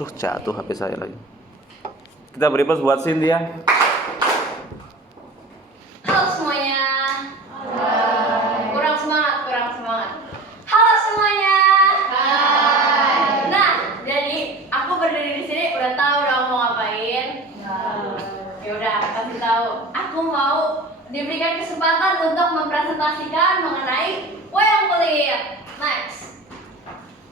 Tuh jatuh HP saya lagi. Kita beri plus buat Cynthia. Halo semuanya. Kurang semangat. Halo semuanya. Nah, jadi aku berdiri di sini udah tahu dong mau ngapain. Ya udah, kasih tahu. Aku mau diberikan kesempatan untuk mempresentasikan mengenai wayang kulit. Next.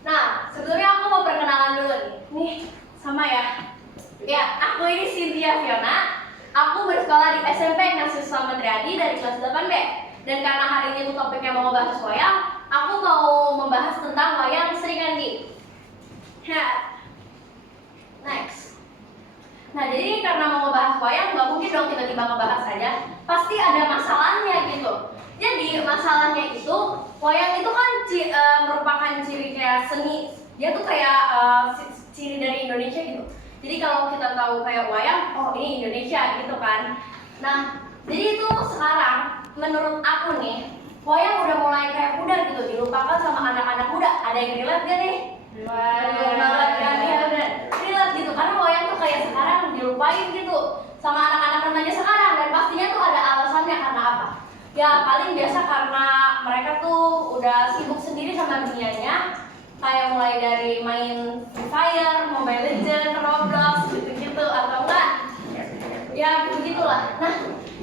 Nah, sebelumnya aku mau perkenalan dulu nih. Nih, sama ya. Ya, aku ini Cynthia Fiona. Aku bersekolah di SMP Ignatius Slamet Riyadi dari kelas 8B. Dan karena hari ini tuh topiknya mau ngebahas wayang, aku mau membahas tentang wayang Sri Kandi. Next. Nah, jadi karena mau ngebahas wayang, nggak mungkin dong tiba-tiba ngebahas aja. Pasti ada masalahnya gitu. Jadi masalahnya itu, wayang itu kan merupakan ciri kayak seni. Dia tuh kayak ciri dari Indonesia gitu. Jadi kalau kita tahu kayak wayang, oh ini Indonesia gitu kan. Nah, jadi itu sekarang menurut aku nih, wayang udah mulai kayak pudar gitu, dilupakan sama anak-anak muda. Ada yang relate gak nih? Relate gitu, karena wayang tuh kayak sekarang dilupain gitu sama anak-anak remajanya sekarang. Dan pastinya tuh ada alasannya karena apa? Ya paling biasa karena mereka tuh udah sibuk sendiri sama dunianya. Kayak mulai dari main Free Fire, Mobile Legends, Roblox, gitu-gitu atau enggak? Ya begitulah. Nah,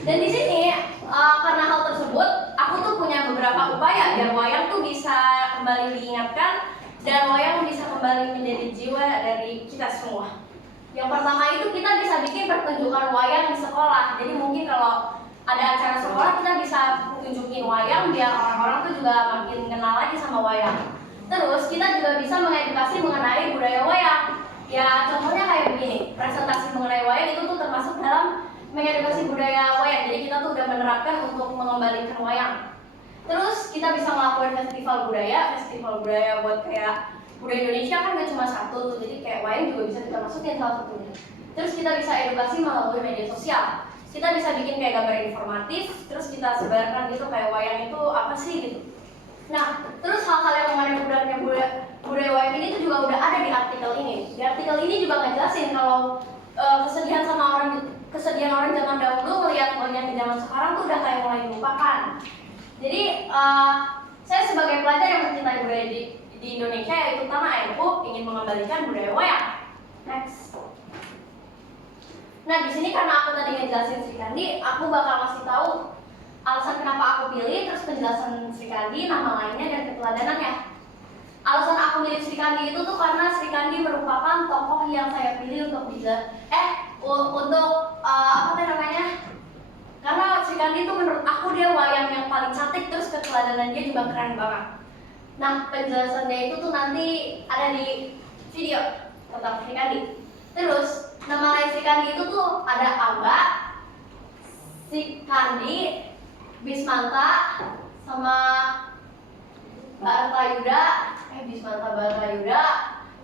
dan di sini karena hal tersebut, aku tuh punya beberapa upaya biar wayang tuh bisa kembali diingatkan dan wayang bisa kembali menjadi jiwa dari kita semua. Yang pertama itu kita bisa bikin pertunjukan wayang di sekolah. Jadi mungkin kalau ada acara sekolah kita bisa tunjukin wayang biar orang-orang tuh juga makin kenal lagi sama wayang. Terus kita juga bisa mengedukasi mengenai budaya wayang. Ya contohnya kayak begini, presentasi mengenai wayang itu tuh termasuk dalam mengedukasi budaya wayang. Jadi kita tuh udah menerapkan untuk mengembalikan wayang. Terus kita bisa melakukan festival budaya buat kayak budaya Indonesia kan gak cuma satu tuh, jadi kayak wayang juga bisa kita masukin salah satunya. Terus kita bisa edukasi melalui media sosial. Kita bisa bikin kayak gambar informatif, terus kita sebarkan gitu kayak wayang itu apa sih gitu. Nah, terus hal-hal yang mengenai budaya wayang ini tuh juga udah ada di artikel ini. Di artikel ini juga ngejelasin kalau kesedihan orang zaman dahulu melihat wayang di zaman sekarang tuh udah kayak mulai dilupakan. Jadi saya sebagai pelajar yang mencintai budaya di Indonesia yaitu tanah airku ingin mengembalikan budaya wayang. Next. Nah, di sini karena aku tadi ngejelasin Sri Kandi, aku bakal ngasih tahu alasan kenapa aku pilih, terus penjelasan Sri Kandi, nama lainnya, dan keteladanannya. Alasan aku milih Sri Kandi itu tuh karena Sri Kandi merupakan tokoh yang saya pilih untuk karena Sri Kandi itu menurut aku dia wayang yang paling cantik, terus keteladanan dia juga keren banget. Nah, penjelasannya itu tuh nanti ada di video tentang Sri Kandi. Terus, nama lain Sri Kandi itu tuh ada Amba, Sri Kandi, Bismanta, sama Bartayuda,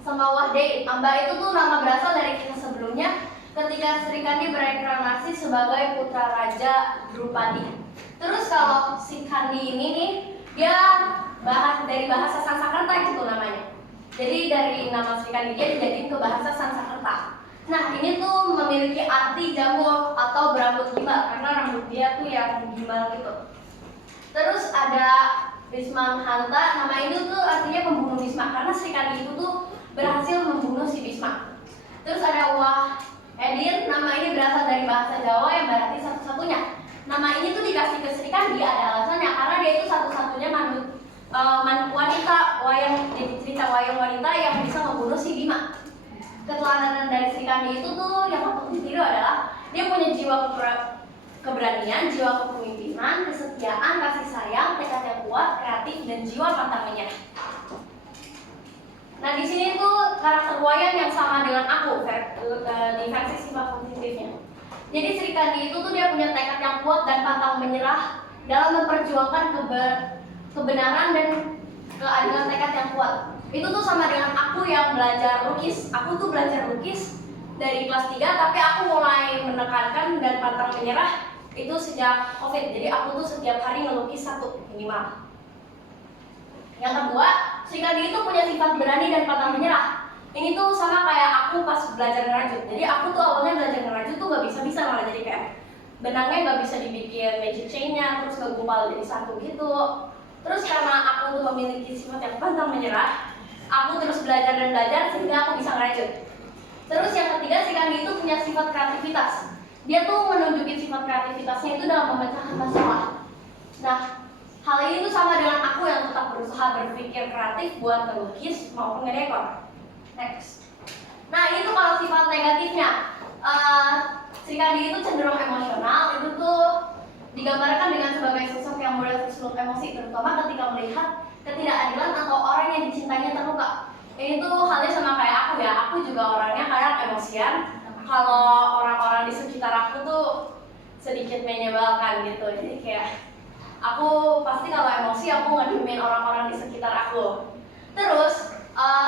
sama Wahdain. Amba itu tuh nama berasal dari kisah sebelumnya ketika Sri Kandi bereinkarnasi sebagai putra Raja Drupadi. Terus kalau Sri Kandi ini nih, dia dari bahasa Sanskerta gitu namanya. Jadi dari nama Sri Kandi dia dijadiin ke bahasa Sanskerta. Nah, ini tuh memiliki arti jamur atau berambut gimbal karena rambut dia tuh yang gimbal gitu. Terus ada Bisma Hanta, nama ini tuh artinya pembunuh Bisma karena Sri Kandi itu tuh berhasil membunuh si Bisma. Terus ada Wahdain, nama ini berasal dari bahasa Jawa yang berarti satu-satunya. Nama ini tuh dikasih ke Sri Kandi ada alasannya karena dia itu satu-satunya wanita jadi cerita wayang wanita yang bisa membunuh si Bima. Keteladanan dari Sri Kandi itu tuh yang aku ditiru adalah dia punya jiwa keberanian, jiwa kepemimpinan, kesetiaan, kasih sayang, tekad yang kuat, kreatif, dan jiwa pantang menyerah. Nah, di sini tuh karakter wayang yang sama dengan aku di versi sifat positifnya. Jadi Sri Kandi itu tuh dia punya tekad yang kuat dan pantang menyerah dalam memperjuangkan kebenaran dan keadilan, tekad yang kuat. Itu tuh sama dengan aku yang belajar lukis. Aku tuh belajar lukis dari kelas 3, tapi aku mulai menekankan dan pantang menyerah itu sejak COVID. Jadi aku tuh setiap hari ngelukis 1 minimal. Yang kedua, Sri Kandi itu punya sifat berani dan pantang menyerah. Ini tuh sama kayak aku pas belajar ngerajut. Jadi aku tuh awalnya belajar ngerajut tuh gak bisa malah, jadi kayak benangnya gak bisa dibikin magic chain-nya, terus ngegumpal jadi satu gitu. Terus karena aku tuh memiliki sifat yang pantang menyerah, aku terus belajar dan belajar sehingga aku bisa ngerajut. Terus yang ketiga, si Kandi itu punya sifat kreativitas. Dia tuh menunjukin sifat kreativitasnya itu dalam memecahkan masalah. Nah, hal ini tuh sama dengan aku yang tetap berusaha berpikir kreatif buat ngelukis maupun ngedekor. Next. Nah, ini tuh kalau sifat negatifnya. Si Kandi itu cenderung emosional, itu tuh digambarkan dengan sebagai sosok yang mudah tersulut emosi, terutama ketika melihat ketidakadilan atau orang yang dicintainya terluka. Ini tuh halnya sama kayak aku ya, aku juga orangnya kadang emosian. Kalau orang-orang di sekitar aku tuh sedikit menyebalkan gitu, jadi kayak aku pasti kalau emosi aku ngediemin orang-orang di sekitar aku. Terus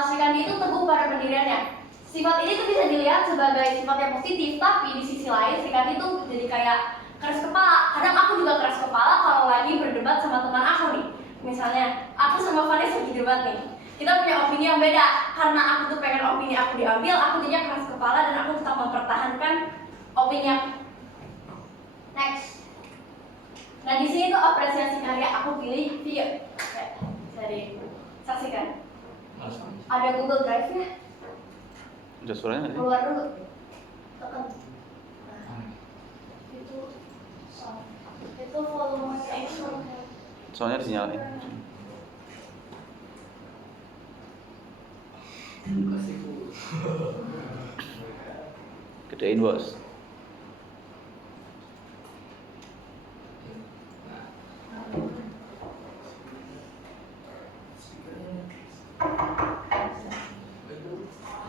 si Kandi itu teguh pada pendiriannya. Sifat ini tuh bisa dilihat sebagai sifat yang positif, tapi di sisi lain si Kandi tuh jadi kayak keras kepala. Kadang aku juga keras kepala kalau lagi berdebat sama teman aku nih. Misalnya aku sama Vanessa lagi debat nih, kita punya opini yang beda. Karena aku tuh pengen opini aku diambil, aku jadinya keras kepala dan aku tetap mempertahankan opini aku. Next. Nah, di sini tuh apresiasi karya aku pilih video. Bisa disaksikan. Ada Google Drive ya? Udah suaranya nggak sih? Keluar dulu. Tekan. Nah, itu sound. Itu volumenya itu. Soalnya dinyalain. Gedein bos.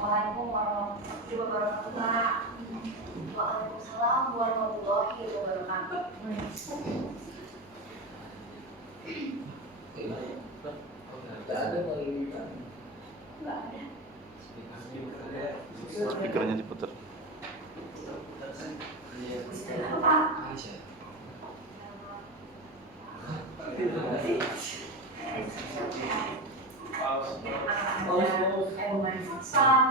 Assalamualaikum warahmatullahi wabarakatuh. Waalaikumsalam warahmatullahi wabarakatuh. Tidak ada pengiriman. Enggak ada. Speakernya diputar.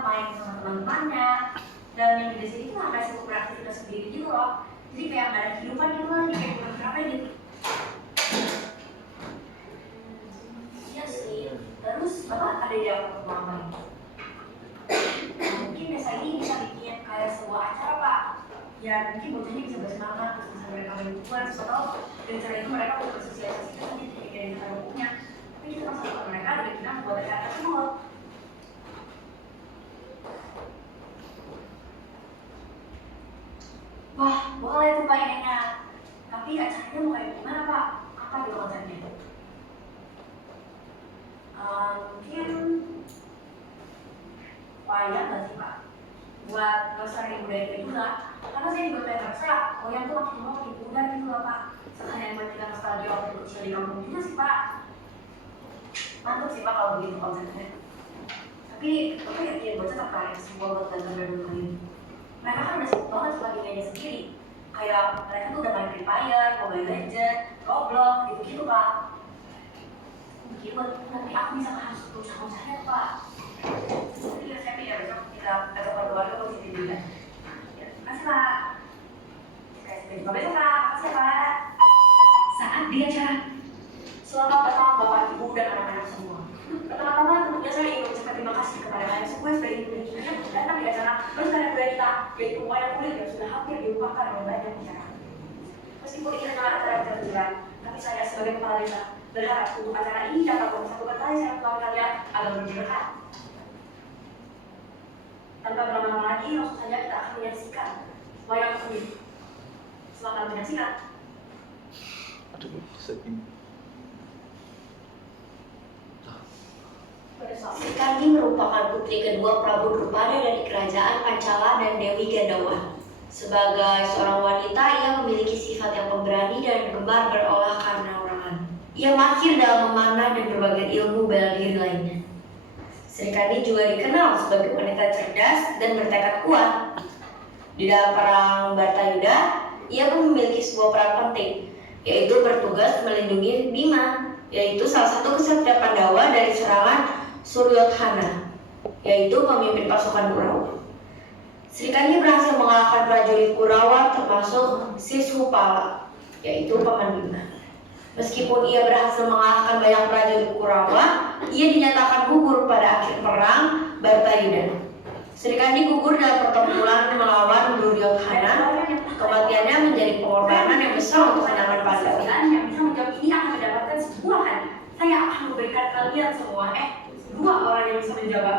Main sama teman-temannya, dan yang di sini tuh sampai cukup beraktivitas sendiri gitu loh. Jadi kayak nggak ada kehidupan gitu loh, kayak bukan berapa gitu. Iya sih. Terus bapak ada ide apa untuk ngapain? Mungkin desa ini bisa bikin kayak sebuah acara pak. Ya mungkin bocahnya bisa bersemangat, terus bisa mereka main bukuan, atau dengan cara itu mereka bisa bersosialisasi kan jadi kayak kita bukunya. Tapi kita masuk mereka dan kita membuat acara tersebut. Wah, boleh tuh Pak idenya. Tapi acaranya mau kayak gimana Pak? Apa gitu konsepnya? Mungkin wayang nggak sih Pak? Buat melestarikan budaya kita juga. Karena saya juga kayak merasa wayang tuh makin lama makin pudar gitu loh Pak. Sekalian buat kita nostalgia waktu kecil di kampung juga sih Pak. Mantap sih Pak kalau begitu konsepnya. Tapi aku yakin bocah tertarik semua buat datang dan ini. Mereka kan udah sibuk banget sebagai media sendiri. Kayak mereka tuh udah main Free Fire, Mobile Legends, Roblox, gitu-gitu Pak. Mungkin buat nanti aku bisa harus berusaha-usahanya Pak. Jadi ya saya pikir besok kita atau keluarga positif juga. Ya, terima kasih Pak. Sampai jumpa besok Pak. Makasih ya Pak. Saat di acara. Selamat datang Bapak Ibu dan anak-anak semua. Pertama-tama tentunya saya ingin mengucapkan terima kasih kepada kalian semua yang sudah Indonesia yang datang di acara pelestarian budaya kita, yaitu wayang kulit yang sudah hampir dilupakan oleh banyak masyarakat. Meskipun ini adalah acara tertujuan, tapi saya sebagai kepala desa berharap untuk acara ini dapat mempersatukan tali silaturahmi kalian agar lebih dekat. Tanpa berlama-lama lagi, langsung saja kita akan menyaksikan wayang kulit. Selamat menyaksikan. Aduh, sedih. Sri Kandi merupakan putri kedua Prabu Drupada dari Kerajaan Pancala dan Dewi Gandawa. Sebagai seorang wanita, ia memiliki sifat yang pemberani dan gemar berolah karena orangan. Ia mahir dalam memanah dan berbagai ilmu bela diri lainnya. Sri Kandi juga dikenal sebagai wanita cerdas dan bertekad kuat. Di dalam perang Bharatayuda, ia pun memiliki sebuah peran penting, yaitu bertugas melindungi Bima, yaitu salah satu kesatria Pandawa dari serangan Suryodhana, yaitu pemimpin pasukan Kurawa. Srikandi berhasil mengalahkan prajurit Kurawa termasuk Sisupala, yaitu paman Bima. Meskipun ia berhasil mengalahkan banyak prajurit Kurawa, ia dinyatakan gugur pada akhir perang Bartayuda. Srikandi gugur dalam pertempuran melawan Duryodhana. Kematiannya menjadi pengorbanan yang besar untuk kemenangan Pandawa. Yang bisa menjawab ini akan mendapatkan sebuah hadiah. Saya akan memberikan kalian semua dua orang yang bisa menjawab,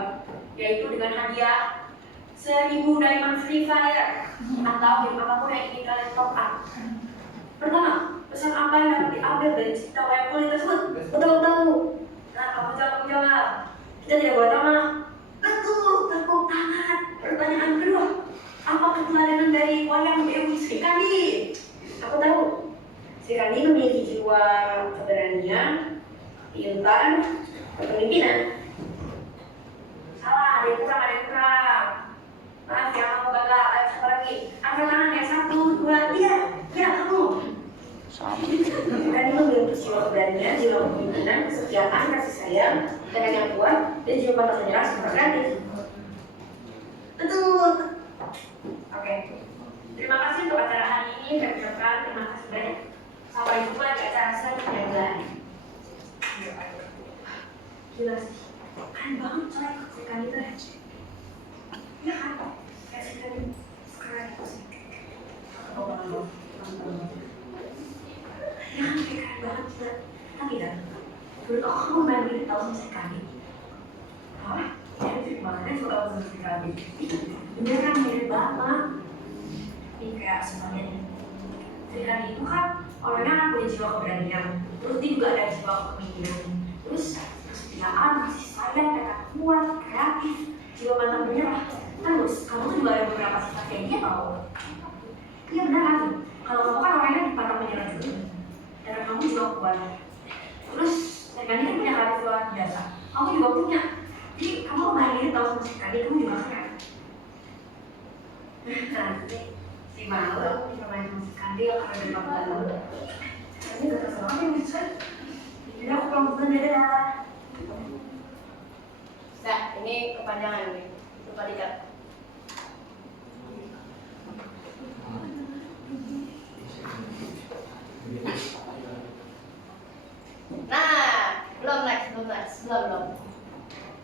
yaitu dengan hadiah 1000 diamond free fire atau game apapun yang ingin kalian top up. Pertama, pesan apa yang dapat diambil dari cerita wayang kulit tersebut? Betul tahu. Nah, kamu jawab. Kita tidak boleh lama. Betul, tepuk tangan. Pertanyaan kedua, apa keteladanan dari wayang Dewi Srikandi? Aku tahu. Srikandi memiliki jiwa keberanian, pintar, kepemimpinan. Salah, ada yang kurang. Maaf ya, kamu gagal. Ayo satu lagi. Angkat tangan ya, 1, 2, 3. Ya, kamu. Srikandi memiliki jiwa keberanian, jiwa kepemimpinan, kesetiaan, kasih sayang, tekad yang kuat, dan jiwa pantang menyerah serta kreatif. Betul. Oke. Terima kasih untuk acara hari ini. Saya ucapkan terima kasih banyak. Sampai jumpa di acara selanjutnya bulan. Gila sih. Keren banget coy Srikandi itu. Ya kan? Kayak Srikandi keren sih. Ya kan kayak keren banget juga. Tapi kan, menurut aku kamu main ini tau sama Srikandi. Hah? Ya sih, makanya suka sama Srikandi. Beneran mirip banget. Ini kayak semuanya nih. Srikandi itu kan orangnya kan punya jiwa keberanian. Terus dia juga ada jiwa kepemimpinan. Terus kesetiaan, kasih sayang, tekad kuat, kreatif, jiwa pantang menyerah. Terus kamu tuh juga ada beberapa sifat kayak dia tau. Iya benar kan? Kalau kamu kan orangnya pantang menyerah juga. Dan kamu juga kuat. Terus Srikandi kan punya kreatif luar biasa. Kamu juga punya. Jadi kamu kemarin ini tahu sama Srikandi, kamu juga keren. Nanti si malu aku bisa main sama Srikandi karena dari kamu lalu. Ini gak terserah apa yang bisa. Jadi aku pulang dulu, dadah. Nah, ini kepanjangan nih. Lupa dikat. Nah, belum.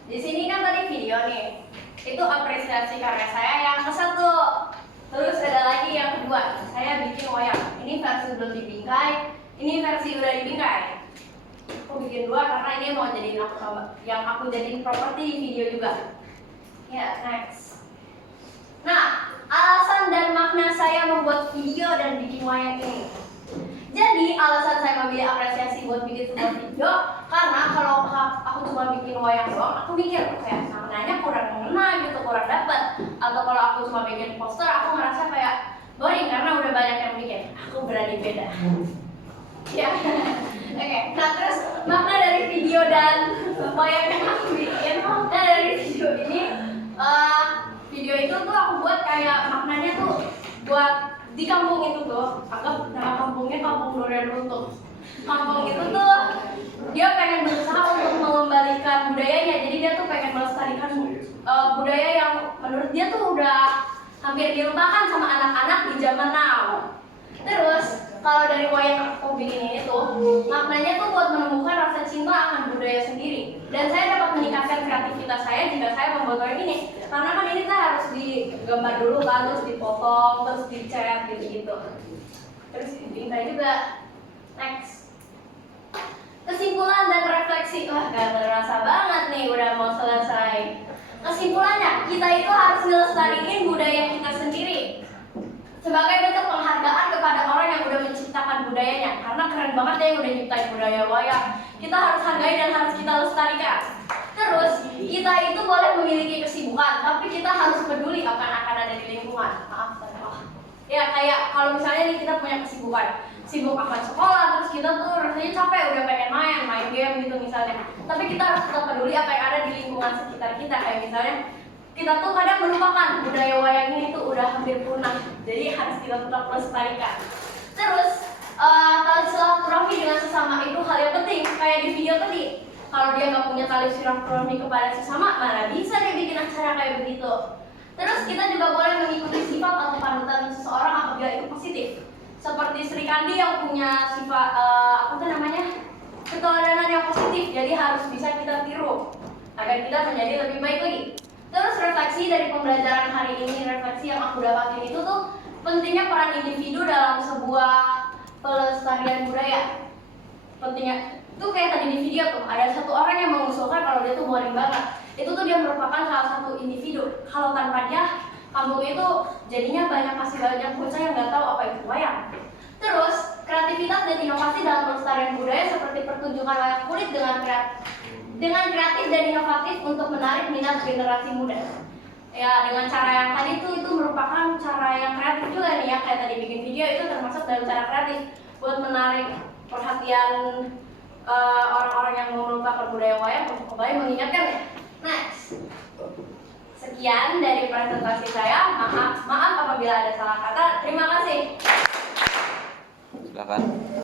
Di sini kan tadi video nih. Itu apresiasi karya saya yang ke-1. Terus ada lagi yang kedua. Saya bikin wayang. Ini versi belum dibingkai. Ini versi udah dibingkai. Aku bikin 2 karena ini mau jadiin yang aku jadiin properti di video juga. Ya, next. Nah, alasan dan makna saya membuat video dan bikin wayang ini. Jadi alasan saya memilih apresiasi buat bikin sebuah video karena kalau aku cuma bikin wayang doang, aku mikir kayak maknanya kurang ngena gitu, kurang dapat. Atau kalau aku cuma bikin poster, aku ngerasa kayak boring karena udah banyak yang bikin. Aku berani beda. Ya, oke. Nah terus makna dari video dan wayang yang aku bikin, makna dari video ini, video itu tuh aku buat kayak maknanya tuh buat di kampung itu tuh, anggap nama kampungnya Kampung Durian Runtuh. Kampung itu tuh dia pengen berusaha untuk mengembalikan budayanya, jadi dia tuh pengen melestarikan budaya yang menurut dia tuh udah hampir dilupakan sama anak-anak di zaman now. Terus kalau dari wayang aku bikin ini tuh maknanya tuh buat menemukan rasa cinta akan budaya sendiri, dan saya dapat meningkatkan kreativitas saya jika saya membuat wayang ini, karena kan ini tuh harus digambar dulu kan, terus dipotong, terus dicat gitu-gitu, terus dibingkai juga. Next, kesimpulan dan refleksi. Wah gak terasa banget nih udah mau selesai. Kesimpulannya, kita itu harus ngelestariin budaya kita sendiri sebagai bentuk penghargaan kepada orang yang udah menciptakan budayanya, karena keren banget ya yang udah nyiptain budaya wayang. Kita harus hargai dan harus kita lestarikan. Terus kita itu boleh memiliki kesibukan, tapi kita harus peduli akan ada di lingkungan. Maaf. Ya kayak kalau misalnya nih kita punya kesibukan, sibuk akan sekolah, terus kita tuh rasanya capek, udah pengen main game gitu misalnya. Tapi kita harus tetap peduli apa yang ada di lingkungan sekitar kita, kayak misalnya kita tuh kadang melupakan budaya wayang ini tuh udah hampir punah, jadi harus kita tetap lestarikan. Terus tali silaturahmi dengan sesama itu hal yang penting, kayak di video tadi. Kalau dia nggak punya tali silaturahmi kepada sesama, mana bisa dia bikin acara kayak begitu. Terus kita juga boleh mengikuti sifat atau panutan seseorang apabila itu positif. Seperti Sri Kandi yang punya sifat keteladanan yang positif, jadi harus bisa kita tiru agar kita menjadi lebih baik lagi. Terus refleksi dari pembelajaran hari ini, refleksi yang aku dapatin itu tuh pentingnya peran individu dalam sebuah pelestarian budaya. Pentingnya tuh kayak tadi di video tuh ada satu orang yang mengusulkan kalau dia tuh boring banget. Itu tuh dia merupakan salah satu individu. Kalau tanpa dia, kampung itu jadinya banyak bocah yang nggak tahu apa itu wayang. Terus kreativitas dan inovasi dalam pelestarian budaya seperti pertunjukan wayang kulit dengan kreatif dan inovatif untuk menarik minat generasi muda. Ya dengan cara yang tadi itu merupakan cara yang kreatif juga nih, yang kayak tadi bikin video itu termasuk dalam cara kreatif buat menarik perhatian orang-orang yang mau melupakan budaya wayang untuk kembali mengingatkan ya. Next. Sekian dari presentasi saya. Maaf apabila ada salah kata. Terima kasih. Silakan.